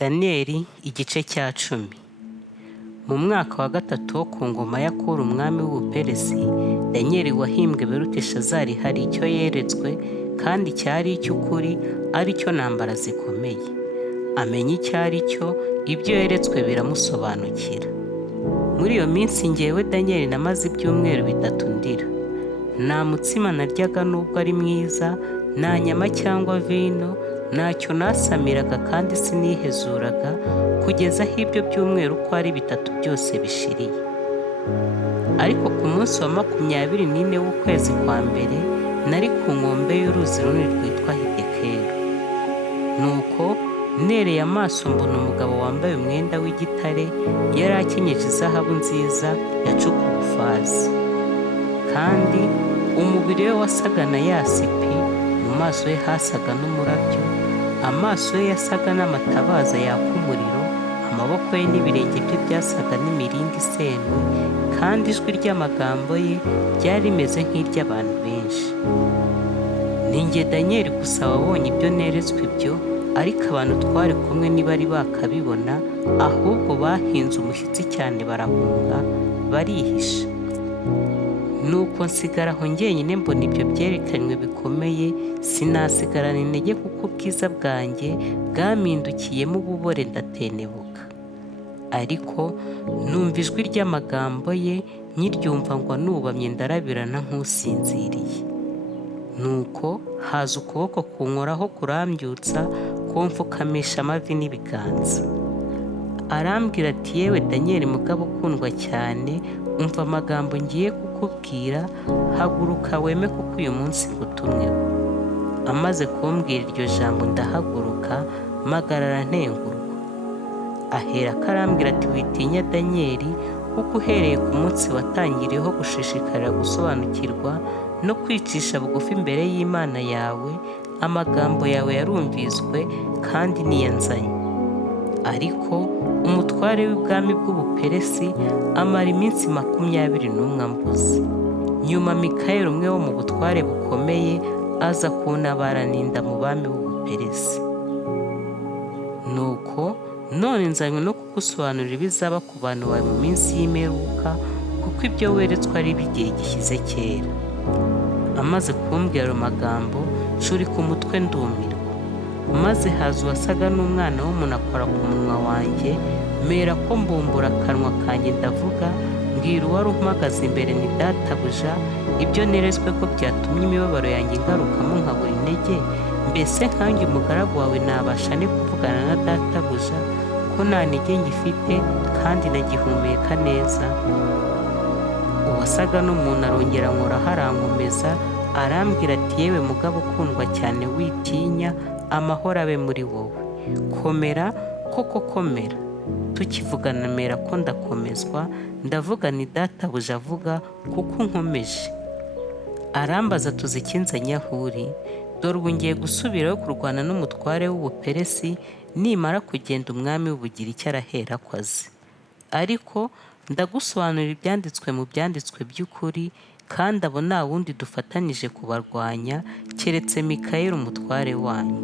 Daniyeli igice cya 10. Mu mwaka wa gatatu wo ku ngoma ya Kuro umwami w'Ubuperesi, Daniyeli wahimbwe Beluteshazari hari icyo yeretswe, kandi cyari icy'ukuri, ari cyo ntambara zikomeye. Amenya icyo ari cyo, ibyo yeretswe biramusobanukira. Muri iyo minsi njyewe Daniyeli namaze ibyumweru 3 ndira. Nta mutsima naryaga nubwo ari mwiza, nta nyama cyangwa vino, ntacyo nasamiraga kandi sinihezuraga, kugeza aho ibyo byumweru uko ari 3 byose bishiriye. Ariko ku munsi wa 24 w'ukwezi kwa mbere, nari ku nkombe y'uruzi runini rwitwa Hidekeli. Nuko nereye amaso mbona umugabo wambaye umwenda w'igitare, yari akenyeje izahabu nziza yacukuwe ufazi. Kandi umubiri we wasaga na yasipi, mu maso ye hasaga n'umurabyo, amaso ye yasaga n'amatabaza yaka umuriro, amaboko ye n'ibirenge bye byasaga n'imiringa isendwe, kandi ijwi ry'amagambo ye ryari rimeze nk'iry'abantu benshi. Ni njye Daniyeli gusa wabonye ibyo neretswe ibyo, ariko abantu twari kumwe ntibari bakabibona, ahubwo bahinze umushyitsi cyane barahunga, barihisha. Nuko nsigara aho njyenyine mbona ibyo byerekanywe bikomeye, sinasigarana intege kuko ubwiza bwanjye bwampindukiyemo ububore ndatenebuka. Ariko numva ijwi ry'amagambo ye, nkiryumva ngo nubamye ndarabirana nk'usinziriye. Nuko haza ukuboko kunkoraho kurambyutsa, kumfukamisha amavi n'ibiganza. Arambwira ati, yewe Daniyeli mugabo ukundwa cyane, umva amagambo ngiye kukubwira, haguruka weme kuko uyu munsi ngutumweho. Amaze kumbwira iryo jambo ndahaguruka, mpagarara ntengurwa. Ahera akarambwira ati, witinya Daniyeli, kuko uhereye ku munsi watangiriyeho gushishikarira gusobanukirwa no kwicisha bugufi imbere y'Imana yawe, amagambo yawe yarumviswe kandi niyanzanye. Ariko umutware w'ubwami bw'Ubuperesi amara iminsi 21 ambuze. Nyuma Mikayeli umwe wo mu butware bukomeye aza kuntabara ninda mu bami b'Ubuperesi. Nuko none nzanywe no kugusobanurira ibizaba ku bantu bawe mu minsi y'imperuka, kuko ibyo weretswe ari iby'igihe gishyize kera. Amaze kumbwira ayo magambo, nshurika umutwe ndumirwa. Maze haza uwasaga n'umwana w'umuntu akora ku munwa wanjye, mera ko mbumbura akanwa kanjye ndavuga, mbwira uwari umpagaze imbere nti, databuja, ibyo neretswe ko byatumye imibabaro yanjye ingarukamo nkabura intege, mbese nkanjye umugaragu wawe nabasha ne kuvugana na databuja ko nta ntege ngifite kandi nagihumeka neza? Uwasaga n'umuntu arongera ankoraho arankomeza, arambwira ati, yewe mugabo ukundwa cyane witinya, amahoro abe muri wowe. Komera, koko komera. Tukivugana mera ko ndakomezwa, ndavuga ni databuja avuga kuko unkomeje. Arambaza tuzi ikinzanye aho uri, dore ubu ngiye gusubirayo kurwana n'umutware w'Ubuperesi, nimara kugenda umwami w'ubugira icyo arahera ko azi. Ariko ndagusobanurira ibyanditswe mu byanditswe by'ukuri, kandi abo nta wundi dufatanyije kubarwanya keretse Mikayeli umutware wanyu.